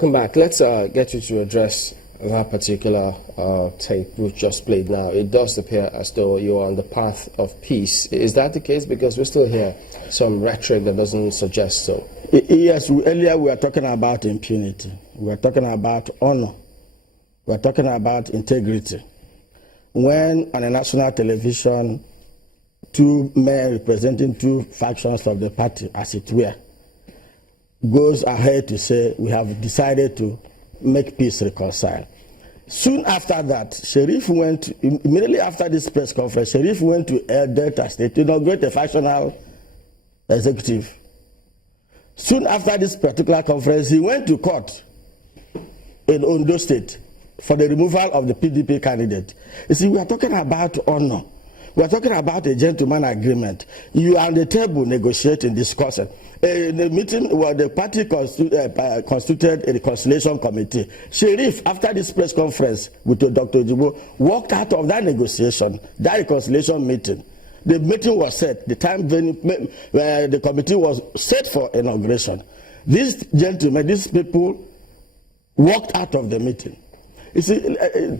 Welcome back. Let's get you to address that particular tape we just played now. It does appear as though you're on the path of peace. Is that the case? Because we still hear some rhetoric that doesn't suggest so. Yes, earlier we were talking about impunity. We were talking about honor. We were talking about integrity. When on a national television, two men representing two factions of the party, as it were, goes ahead to say, we have decided to make peace reconcile. Soon after that, immediately after this press conference, Sheriff went to Delta State to inaugurate a factional executive. Soon after this particular conference, he went to court in Ondo State for the removal of the PDP candidate. You see, we are talking about honor. We are talking about a gentleman agreement. You are on the table negotiating, discussing. In the meeting where the party constituted a reconciliation committee, Sheriff, after this press conference with Dr. Ojibo, walked out of that negotiation, that reconciliation meeting. The meeting was set, the time where the committee was set for inauguration. These gentlemen, these people, walked out of the meeting. You see,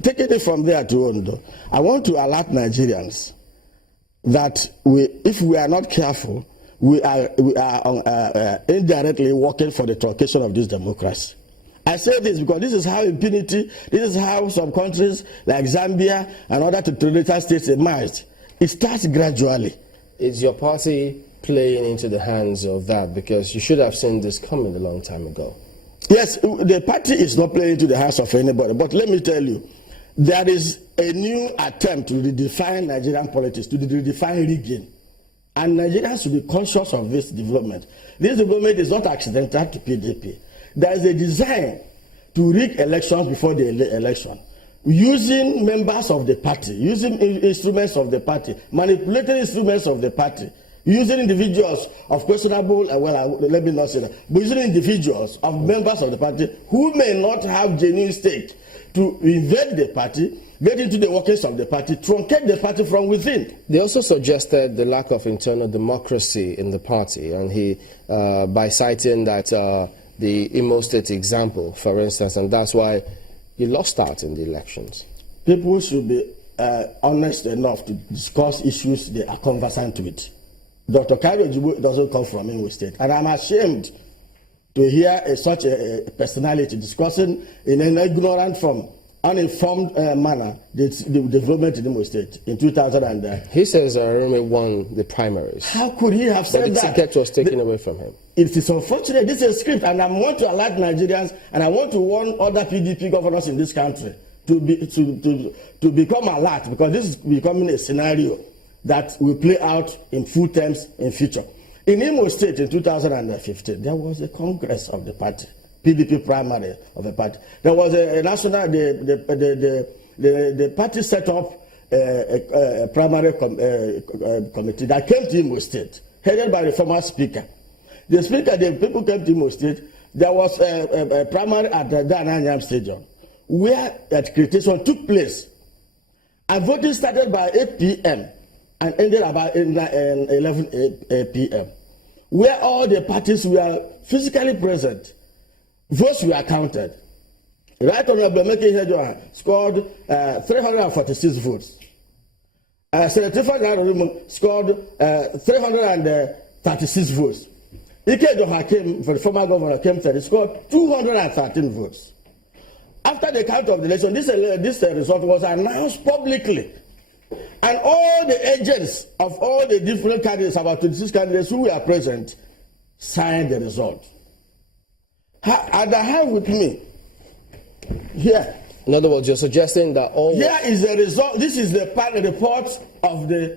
taking it from there to Ondo, I want to alert Nigerians that if we are not careful, we are indirectly working for the truncation of this democracy. I say this because this is how impunity, this is how some countries like Zambia and other totalitarian states emerged. It starts gradually. Is your party playing into the hands of that? Because you should have seen this coming a long time ago. Yes, the party is not playing into the hands of anybody, but let me tell you, there is a new attempt to redefine Nigerian politics, to redefine rigging. And Nigerians should be conscious of this development. This development is not accidental to PDP. There is a design to rig elections before the election, using members of the party, using instruments of the party, manipulating instruments of the party, using individuals of questionable, let me not say that, but using individuals of members of the party who may not have genuine stake to invade the party, get into the workings of the party, truncate the party from within. They also suggested the lack of internal democracy in the party, and he, by citing that the Imo State example, for instance, and that's why he lost out in the elections. People should be honest enough to discuss issues they are conversant with. Dr. Kairo Ojibo doesn't come from Imo State, and I'm ashamed to hear such a personality discussing in an ignorant form, uninformed manner the development in Imo State in 2000. He says Arome won the primaries. How could he have said that? The ticket was taken away from him. It is unfortunate. This is a script, and I want to alert Nigerians, and I want to warn other PDP governors in this country to become alert, because this is becoming a scenario that will play out in full terms in future. In Imo State in 2015, there was a congress of the party, PDP primary of the party. There was a national, the party set up a primary committee that came to Imo State, headed by the former speaker. The people came to Imo State. There was a primary at the Dananyam Stadium, where accreditation took place. And voting started by 8 p.m. and ended about 11 p.m., where all the parties were physically present. Votes were counted. Right Honorable Meke Ihejoha scored 346 votes. Senator Fagaro scored 336 votes. Ike Johakim, for the former governor, came third. He scored 213 votes. After the count of the election, this result was announced publicly. And all the agents of all the different candidates, about 26 candidates who were present, signed the result. And I have with me here. In other words, you're suggesting that all. Here is the result. This is the report of the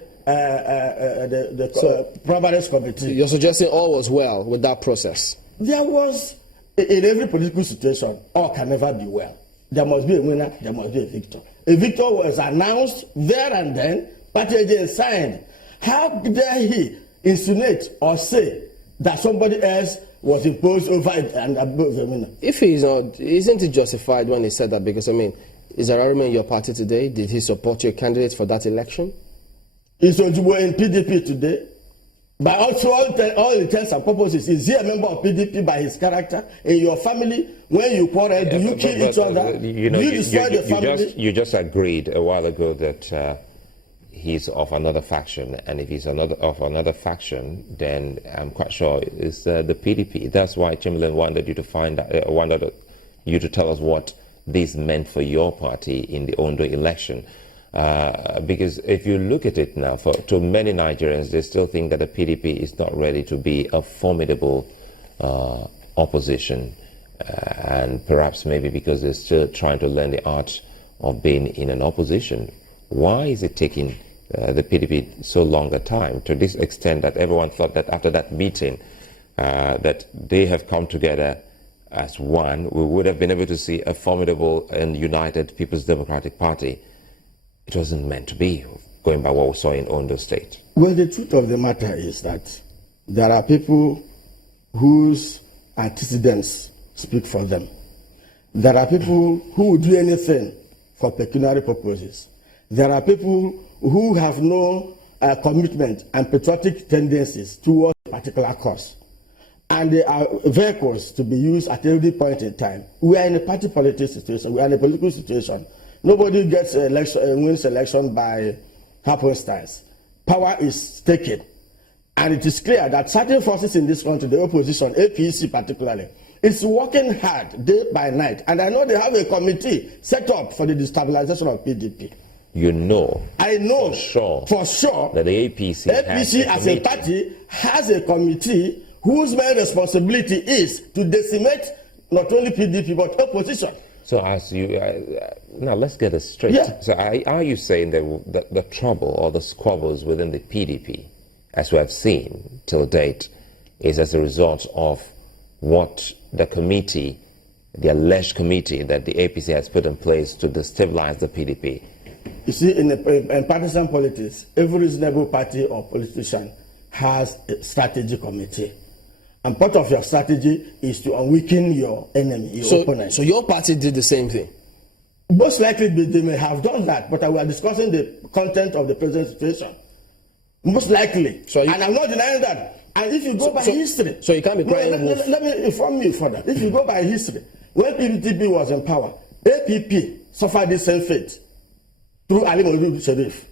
primaries committee. You're suggesting all was well with that process. There was, in every political situation, all can never be well. There must be a winner, there must be a victor. A victor was announced there and then, party agents signed. How dare he insinuate or say that somebody else was imposed over it and above the winner? If he's not, isn't it justified when he said that? Because, I mean, is Arome in your party today? Did he support your candidate for that election? Is Ojibo in PDP today? By also all intents and purposes, is he a member of PDP by his character? In your family, when you quarrel, do you kill each other? You know, do you destroy the family? You just agreed a while ago that he's of another faction, and if he's of another faction, then I'm quite sure it's the PDP. That's why Chamberlain wanted you to you to tell us what this meant for your party in the Ondo election. Because if you look at it now, to many Nigerians, they still think that the PDP is not ready to be a formidable opposition, and perhaps maybe because they're still trying to learn the art of being in an opposition. Why is it taking the PDP so long a time, to this extent that everyone thought that after that meeting that they have come together as one, we would have been able to see a formidable and united People's Democratic Party? It wasn't meant to be, going by what we saw in Ondo State. Well, the truth of the matter is that there are people whose antecedents speak for them. There are people who will do anything for pecuniary purposes. There are people who have no commitment and patriotic tendencies towards a particular cause. And they are vehicles to be used at every point in time. We are in a party politics situation. We are in a political situation. Nobody gets wins election by happenstance. Power is taken. And it is clear that certain forces in this country, the opposition, APC particularly, is working hard day by night. And I know they have a committee set up for the destabilization of PDP. You know. I know for sure that the APC as a party has a committee whose main responsibility is to decimate not only PDP but opposition. So as you now let's get this straight. Yeah. So are you saying that the trouble or the squabbles within the PDP, as we have seen till date, is as a result of what the committee, the alleged committee that the APC has put in place to destabilize the PDP? You see, in partisan politics, every reasonable party or politician has a strategy committee. And part of your strategy is to weaken your enemy, your opponent. So your party did the same thing? Most likely they may have done that, but we are discussing the content of the present situation. Most likely. And I'm not denying that. And if you go by history... So you can't be crying wolf. Let me inform you further. If you go by history, when PDP was in power, APP suffered the same fate through Ali Modu Sharif.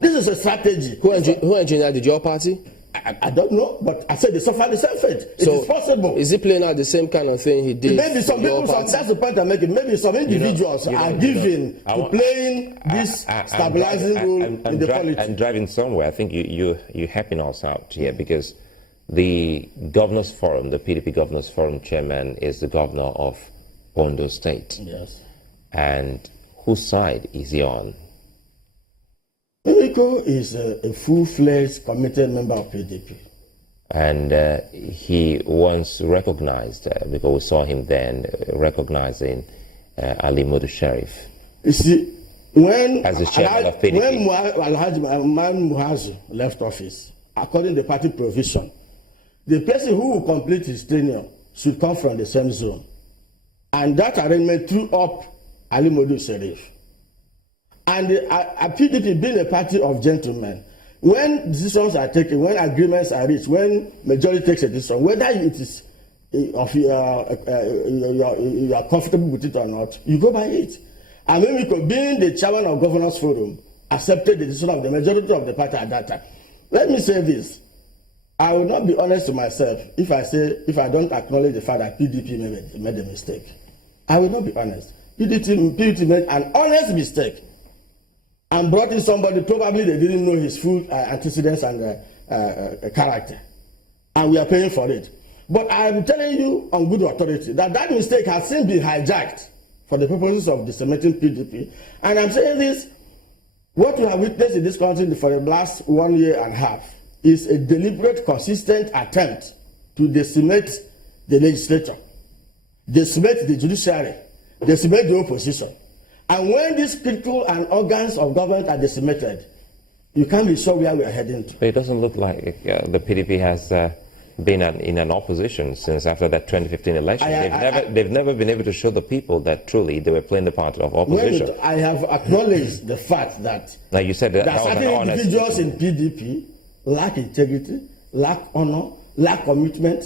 This is a strategy. Who engineered did your party? I don't know, but I said they suffered the same fate. It is possible. Is he playing out the same kind of thing he did? Maybe some people, that's the point I'm making. Maybe some individuals are given to playing this stabilizing role in the politics. And driving somewhere, I think you're helping us out here, because the Governors Forum, the PDP Governors Forum chairman, is the governor of Ondo State. Yes. And whose side is he on? Emeagha is a full-fledged, committed member of PDP. And he once recognized, because we saw him then recognizing Ali Modu Sharif. You see, when as the chairman of PDP. When Alhaji Muhazu left office, according to the party provision, the person who will complete his tenure should come from the same zone. And that arrangement threw up Ali Modu Sharif. And a PDP being a party of gentlemen, when decisions are taken, when agreements are reached, when majority takes a decision, whether it is you are comfortable with it or not, you go by it. And Emeagha, being the chairman of Governors Forum, accepted the decision of the majority of the party at that time. Let me say this. I will not be honest to myself if I don't acknowledge the fact that PDP made a mistake. I will not be honest. PDP made an honest mistake and brought in somebody, probably they didn't know his full antecedents and character. And we are paying for it. But I am telling you on good authority that mistake has since been hijacked for the purposes of decimating PDP. And I'm saying this, what we have witnessed in this country for the last 1 year and a half is a deliberate, consistent attempt to decimate the legislature, decimate the judiciary, decimate the opposition. And when these critical and organs of government are decimated, you can't be sure where we are heading to. But it doesn't look like the PDP has been in an opposition since after that 2015 election. They've never been able to show the people that truly they were playing the part of opposition. I have acknowledged the fact that, now you said that certain individuals in PDP lack integrity, lack honor, lack commitment.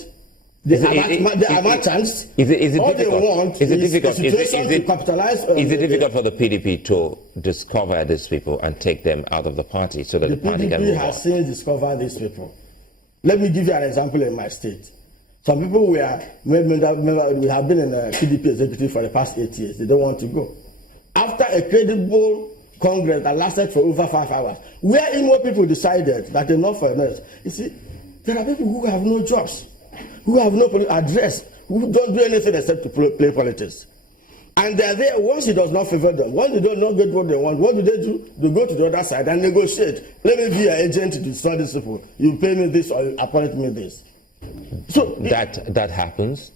They are merchants. Is it All difficult? they want Is it difficult? to capitalize. Is it difficult for the PDP to discover these people and take them out of the party so that the party can move on? The PDP has since discovered these people. Let me give you an example in my state. Some people we have been in a PDP executive for the past 8 years. They don't want to go. After a credible Congress that lasted for over 5 hours, where Imo people decided that enough for enough. You see, there are people who have no jobs, who have no address, who don't do anything except to play politics. And they're there once it does not favor them. Once they don't get what they want, what do? They go to the other side and negotiate. Let me be your agent to destroy these people. You pay me this or you appoint me this. So that happens.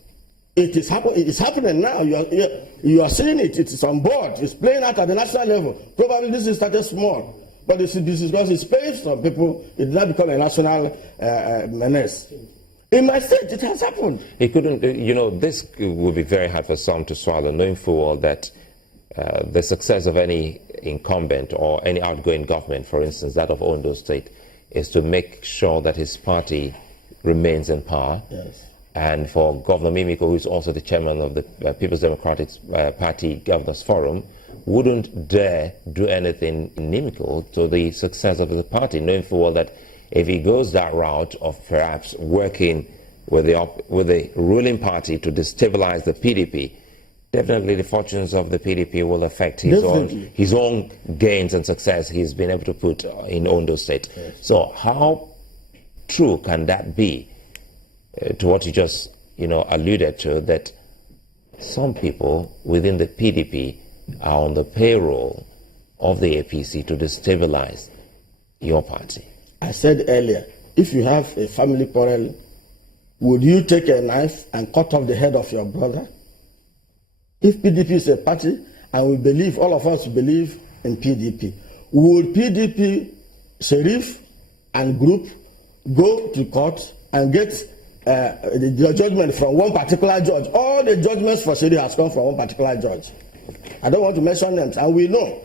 It is happening now. You are seeing it. It is on board. It's playing out at the national level. Probably this is started small, but this is because it's paying some people. It did not become a national menace. In my state, it has happened. It couldn't. This would be very hard for some to swallow, knowing full well that the success of any incumbent or any outgoing government, for instance, that of Ondo State, is to make sure that his party remains in power. Yes. And for Governor Mimiko, who is also the chairman of the People's Democratic Party Governors Forum, wouldn't dare do anything inimical to the success of the party, knowing full well that if he goes that route of perhaps working with the ruling party to destabilize the PDP, definitely the fortunes of the PDP will affect his own gains and success he's been able to put in Ondo State. Yes. So how true can that be to what you just alluded to, that some people within the PDP are on the payroll of the APC to destabilize your party? I said earlier, if you have a family quarrel, would you take a knife and cut off the head of your brother? If PDP is a party, and we believe, all of us believe in PDP, would PDP, Sheriff and group go to court and get the judgment from one particular judge? All the judgments for Sheriff has come from one particular judge. I don't want to mention names, and we know